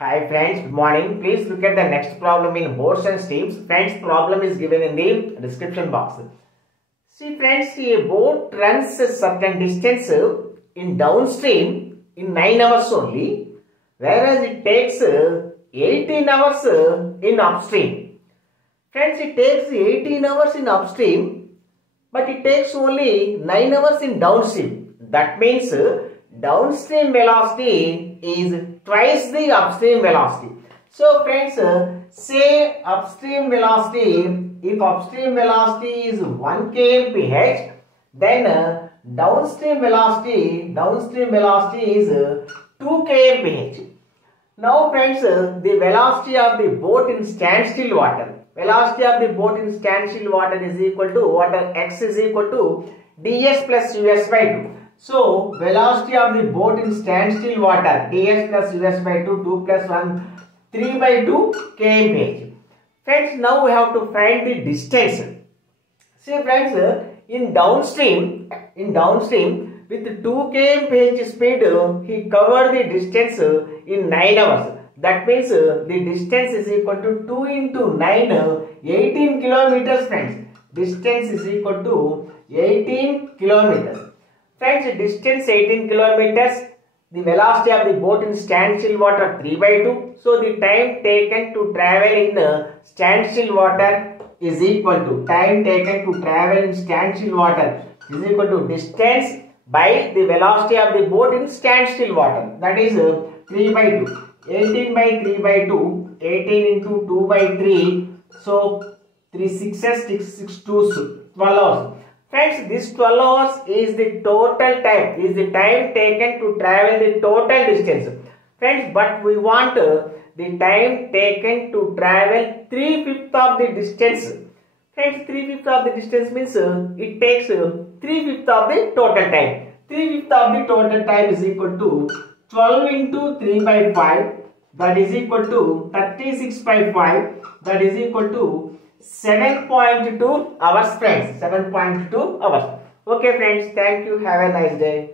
Hi friends, good morning. Please look at the next problem in boats and steams. Friends, problem is given in the description box. See friends, a boat runs a certain distance in downstream in 9 hours only, whereas it takes 18 hours in upstream. Friends, it takes 18 hours in upstream, but it takes only 9 hours in downstream. That means downstream velocity is twice the upstream velocity. So friends, say upstream velocity, if upstream velocity is 1 kmph, then downstream velocity is 2 kmph. Now friends, the velocity of the boat in standstill water. Velocity of the boat in standstill water is equal to water x is equal to ds plus us by 2. So, velocity of the boat in standstill water ds plus us by 2, 2 plus 1, 3 by 2 kmph. Friends, now we have to find the distance. See friends, in downstream with 2 kmph speed, he covered the distance in 9 hours. That means the distance is equal to 2 into 9, 18 kilometers friends. Distance is equal to 18 kilometers. Friends, distance 18 kilometers, the velocity of the boat in standstill water 3 by 2. So, the time taken to travel in standstill water is equal to time taken to travel in standstill water is equal to distance by the velocity of the boat in standstill water. That is 3 by 2. 18 by 3 by 2, 18 into 2 by 3. So, 3 6s, 6 2s, 12 hours. Friends, this 12 hours is the total time, is the time taken to travel the total distance. Friends, but we want the time taken to travel 3/5 of the distance. Friends, 3/5 of the distance means it takes 3/5 of the total time. 3/5 of the total time is equal to 12 into 3 by 5, that is equal to 36 by 5, that is equal to 7.2 hours friends, 7.2 hours. Okay friends, thank you, have a nice day.